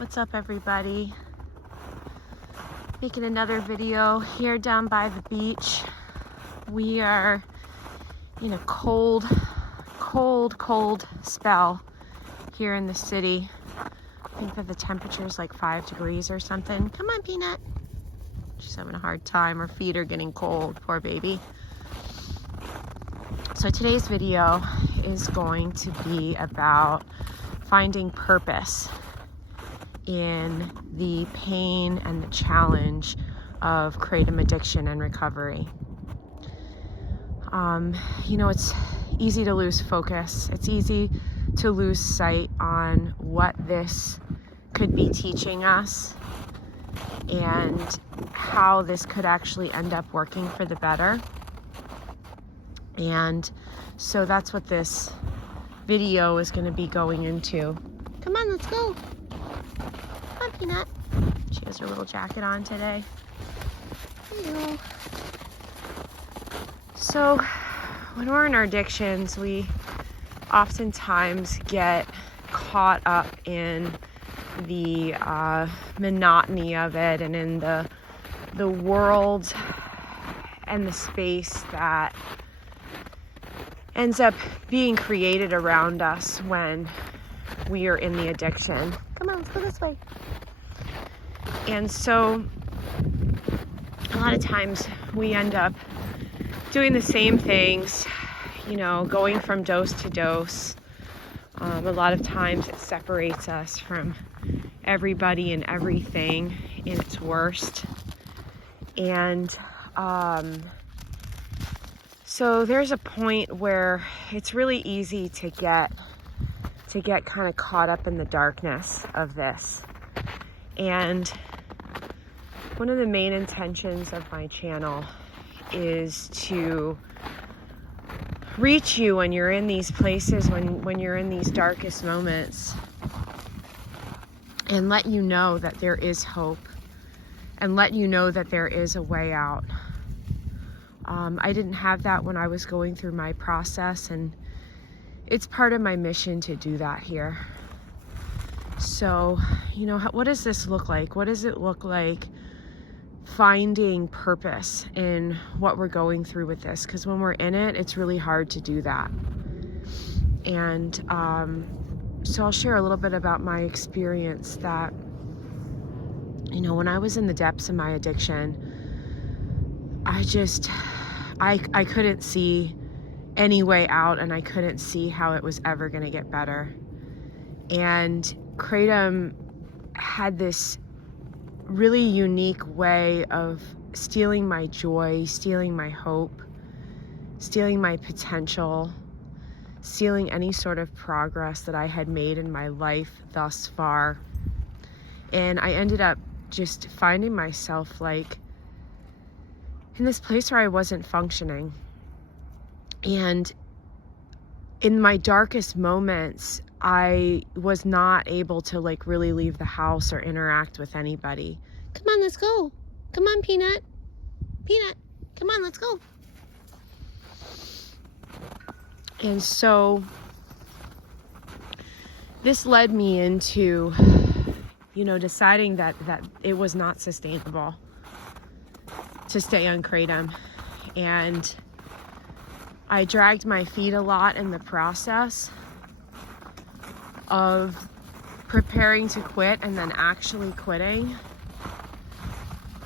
What's up, everybody? Making another video here down by the beach. We are in a cold spell here in the city. I think that the temperature is like 5 degrees or something. Come on, Peanut. She's having a hard time. Her feet are getting cold, poor baby. So today's video is going to be about finding purpose in the pain and the challenge of kratom addiction and recovery. It's easy to lose focus. It's easy to lose sight on what this could be teaching us and how this could actually end up working for the better. And so that's what this video is going to be going into. Come on, let's go. Come on, Peanut. She has her little jacket on today. Hello. So when we're in our addictions, we oftentimes get caught up in the monotony of it and in the world and the space that ends up being created around us when we are in the addiction. Come on, let's go this way. And so a lot of times we end up doing the same things, going from dose to dose. A lot of times it separates us from everybody and everything in its worst. And so there's a point where it's really easy to get kind of caught up in the darkness of this. And one of the main intentions of my channel is to reach you when you're in these places, when you're in these darkest moments, and let you know that there is hope and let you know that there is a way out. I didn't have that when I was going through my process, and it's part of my mission to do that here. So, what does this look like? What does it look like finding purpose in what we're going through with this? Because when we're in it, it's really hard to do that. And so I'll share a little bit about my experience that, when I was in the depths of my addiction, I couldn't see any way out, and I couldn't see how it was ever going to get better. And kratom had this really unique way of stealing my joy, stealing my hope, stealing my potential, stealing any sort of progress that I had made in my life thus far. And I ended up just finding myself in this place where I wasn't functioning. And in my darkest moments, I was not able to really leave the house or interact with anybody. Come on, let's go. Come on, Peanut. Peanut, come on, let's go. And so this led me into, deciding that it was not sustainable to stay on kratom. And I dragged my feet a lot in the process of preparing to quit and then actually quitting.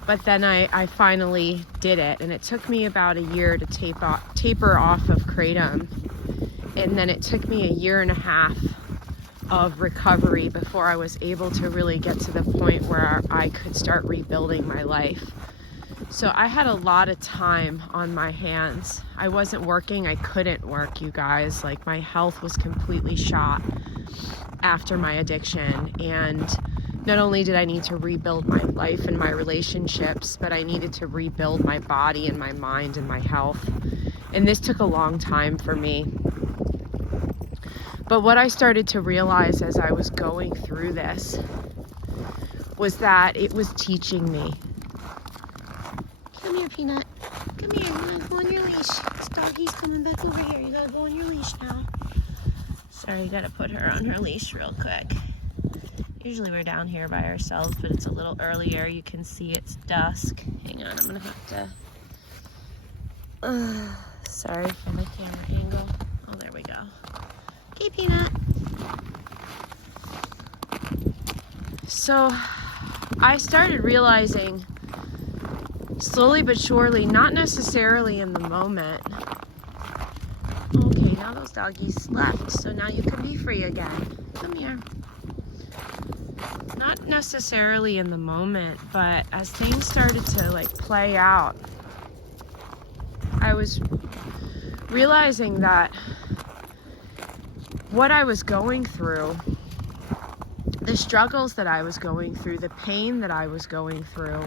But then I finally did it, and it took me about a year to taper off of kratom. And then it took me a year and a half of recovery before I was able to really get to the point where I could start rebuilding my life. So I had a lot of time on my hands. I wasn't working. I couldn't work, you guys. My health was completely shot after my addiction. And not only did I need to rebuild my life and my relationships, but I needed to rebuild my body and my mind and my health. And this took a long time for me. But what I started to realize as I was going through this was that it was teaching me. Come here, Peanut. Come here. You gotta go on your leash. This doggy's coming back over here. You gotta go on your leash now. Sorry, you gotta put her on her leash real quick. Usually we're down here by ourselves, but it's a little earlier. You can see it's dusk. Hang on, I'm gonna have to, sorry for the camera angle. Oh, there we go. Okay, Peanut. So I started realizing slowly but surely, not necessarily in the moment. Okay, now those doggies left, so now you can be free again. Come here. Not necessarily in the moment, but as things started to like play out, I was realizing that what I was going through, the struggles that I was going through, the pain that I was going through,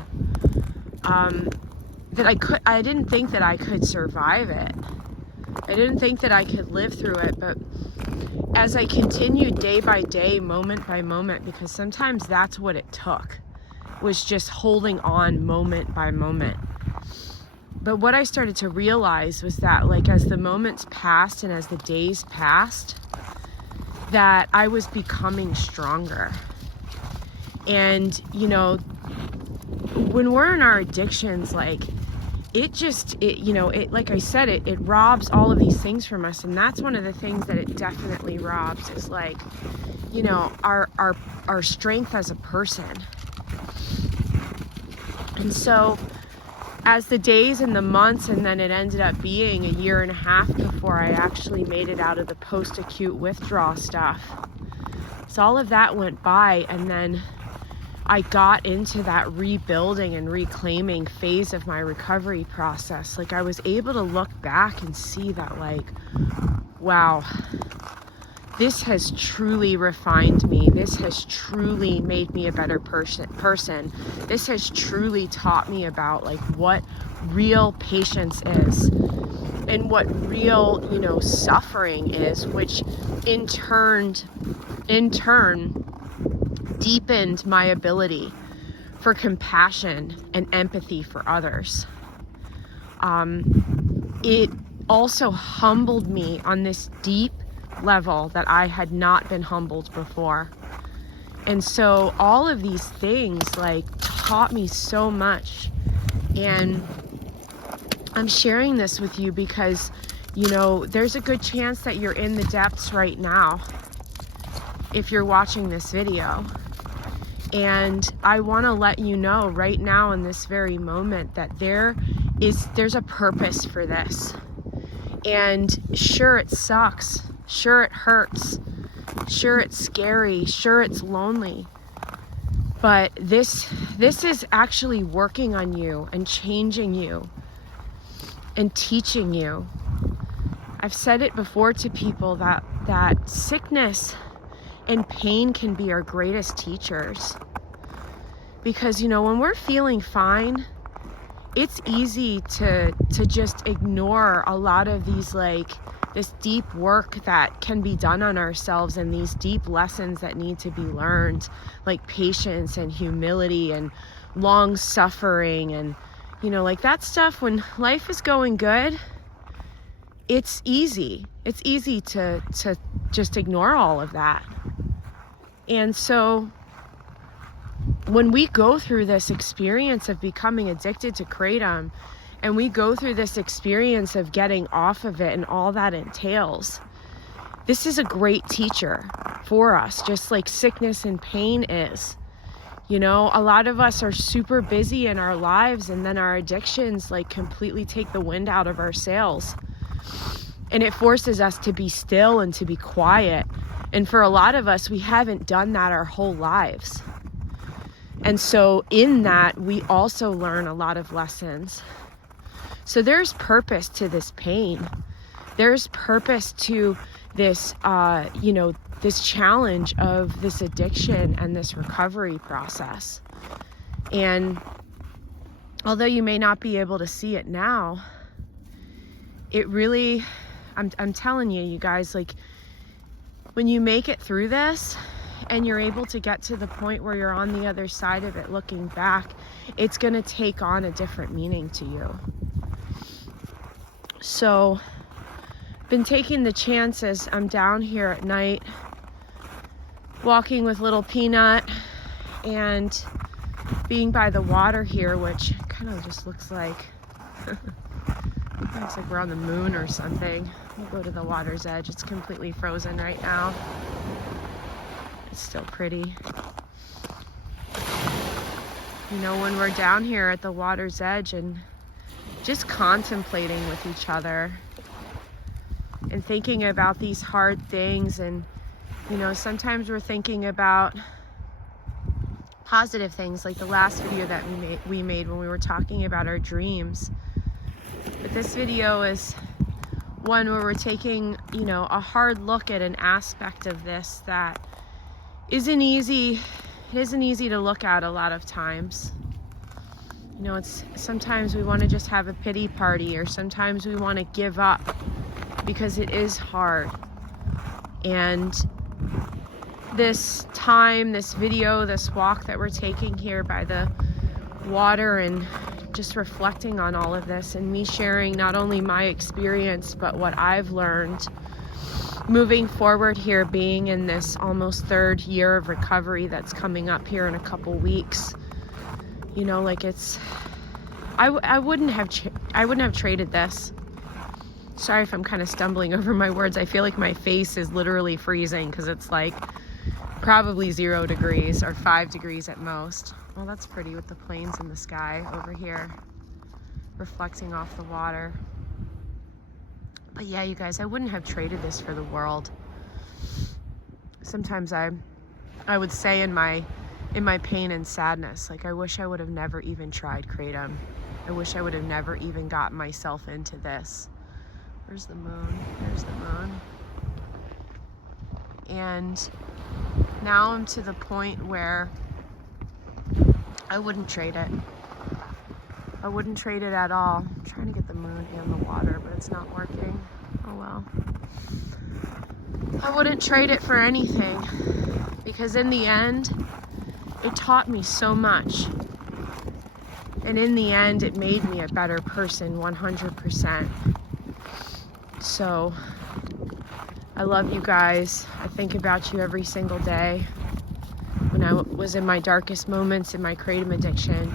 that I didn't think that I could survive it. I didn't think that I could live through it, but as I continued day by day, moment by moment, because sometimes that's what it took, was just holding on moment by moment. But what I started to realize was that, like, as the moments passed and as the days passed, that I was becoming stronger. And, you know, when we're in our addictions, like, like I said, it robs all of these things from us. And that's one of the things that it definitely robs, is like, you know, our strength as a person. And so as the days and the months, and then it ended up being a year and a half before I actually made it out of the post-acute withdrawal stuff. So all of that went by, and then I got into that rebuilding and reclaiming phase of my recovery process. Like, I was able to look back and see that, like, wow, this has truly refined me. This has truly made me a better person. This has truly taught me about, like, what real patience is and what real, you know, suffering is, which in turn deepened my ability for compassion and empathy for others. It also humbled me on this deep level that I had not been humbled before. And so all of these things, like, taught me so much. And I'm sharing this with you because, you know, there's a good chance that you're in the depths right now if you're watching this video. And I want to let you know right now in this very moment that there's a purpose for this. And sure, it sucks. Sure, it hurts. Sure, it's scary. Sure, it's lonely. But this is actually working on you and changing you and teaching you. I've said it before to people that sickness and pain can be our greatest teachers. Because, you know, when we're feeling fine, it's easy to just ignore a lot of these, like, this deep work that can be done on ourselves, and these deep lessons that need to be learned, like patience and humility and long suffering. And, you know, like, that stuff, when life is going good, it's easy. It's easy to just ignore all of that. And so when we go through this experience of becoming addicted to kratom, and we go through this experience of getting off of it and all that entails, this is a great teacher for us, just like sickness and pain is. You know, a lot of us are super busy in our lives, and then our addictions, like, completely take the wind out of our sails. And it forces us to be still and to be quiet. And for a lot of us, we haven't done that our whole lives. And so in that, we also learn a lot of lessons. So there's purpose to this pain. There's purpose to this, this challenge of this addiction and this recovery process. And although you may not be able to see it now, it really, I'm telling you, you guys, like, when you make it through this and you're able to get to the point where you're on the other side of it looking back, it's going to take on a different meaning to you. So, been taking the chances. I'm down here at night, walking with little Peanut, And being by the water here, which kind of just looks like we're on the moon or something. We'll go to the water's edge. It's completely frozen right now. It's still pretty. You know, when we're down here at the water's edge and just contemplating with each other and thinking about these hard things, and you know, sometimes we're thinking about positive things, like the last video that we made when we were talking about our dreams. But this video is one where we're taking, you know, a hard look at an aspect of this that isn't easy. It isn't easy to look at a lot of times. You know, it's sometimes we want to just have a pity party, or sometimes we want to give up because it is hard. And this time, this video, this walk that we're taking here by the water and just reflecting on all of this, and me sharing not only my experience but what I've learned moving forward here, being in this almost 3rd year of recovery that's coming up here in a couple weeks. You know, like it's, I wouldn't have traded this. Sorry if I'm kind of stumbling over my words. I feel like my face is literally freezing because it's like probably 0 degrees or 5 degrees at most. Well, that's pretty with the planes in the sky over here reflecting off the water. But yeah, you guys, I wouldn't have traded this for the world. Sometimes I would say in my pain and sadness, like, I wish I would have never even tried kratom. I wish I would have never even got myself into this. Where's the moon? There's the moon. And now I'm to the point where I wouldn't trade it. I wouldn't trade it at all. I'm trying to get the moon and the water, but it's not working. Oh well. I wouldn't trade it for anything, because in the end, it taught me so much. And in the end, it made me a better person, 100%. So, I love you guys. I think about you every single day. When I was in my darkest moments in my kratom addiction,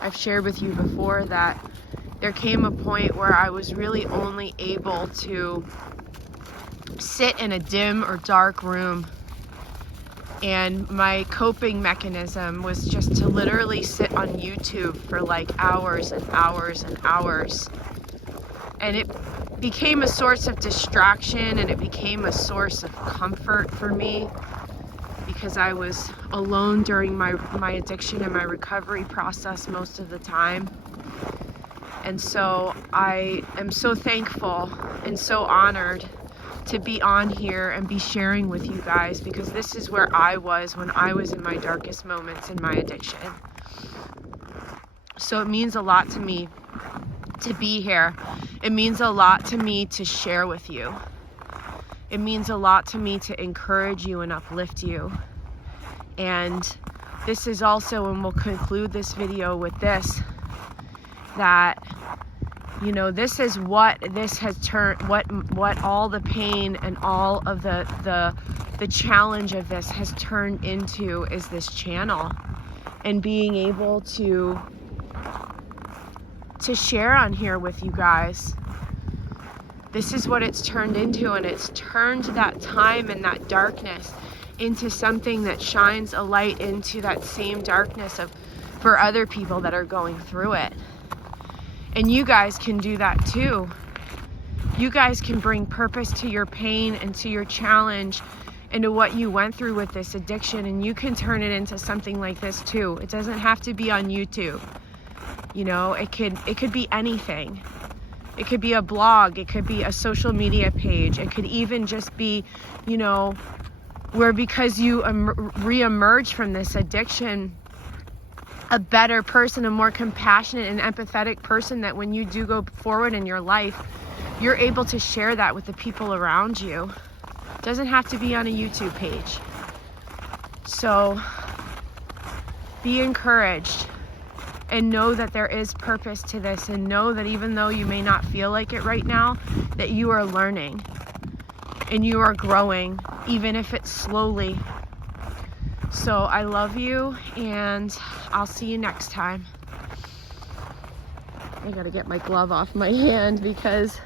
I've shared with you before that there came a point where I was really only able to sit in a dim or dark room, and my coping mechanism was just to literally sit on YouTube for like hours and hours and hours. And it became a source of distraction, and it became a source of comfort for me, because I was alone during my addiction and my recovery process most of the time. And so I am so thankful and so honored to be on here and be sharing with you guys, because this is where I was when I was in my darkest moments in my addiction. So it means a lot to me to be here. It means a lot to me to share with you. It means a lot to me to encourage you and uplift you. And this is also, and we'll conclude this video with this, that, you know, this is what this has turned, what all the pain and all of the challenge of this has turned into, is this channel, and being able to share on here with you guys. This is what it's turned into, and it's turned that time and that darkness into something that shines a light into that same darkness for other people that are going through it. And you guys can do that too. You guys can bring purpose to your pain and to your challenge and to what you went through with this addiction, and you can turn it into something like this too. It doesn't have to be on YouTube. You know, it could be anything. It could be a blog, it could be a social media page, it could even just be, you know, where because you re-emerge from this addiction, a better person, a more compassionate and empathetic person, that when you do go forward in your life, you're able to share that with the people around you. It doesn't have to be on a YouTube page. So be encouraged, and know that there is purpose to this, and know that even though you may not feel like it right now, that you are learning and you are growing, even if it's slowly. So I love you, and I'll see you next time. I gotta get my glove off my hand because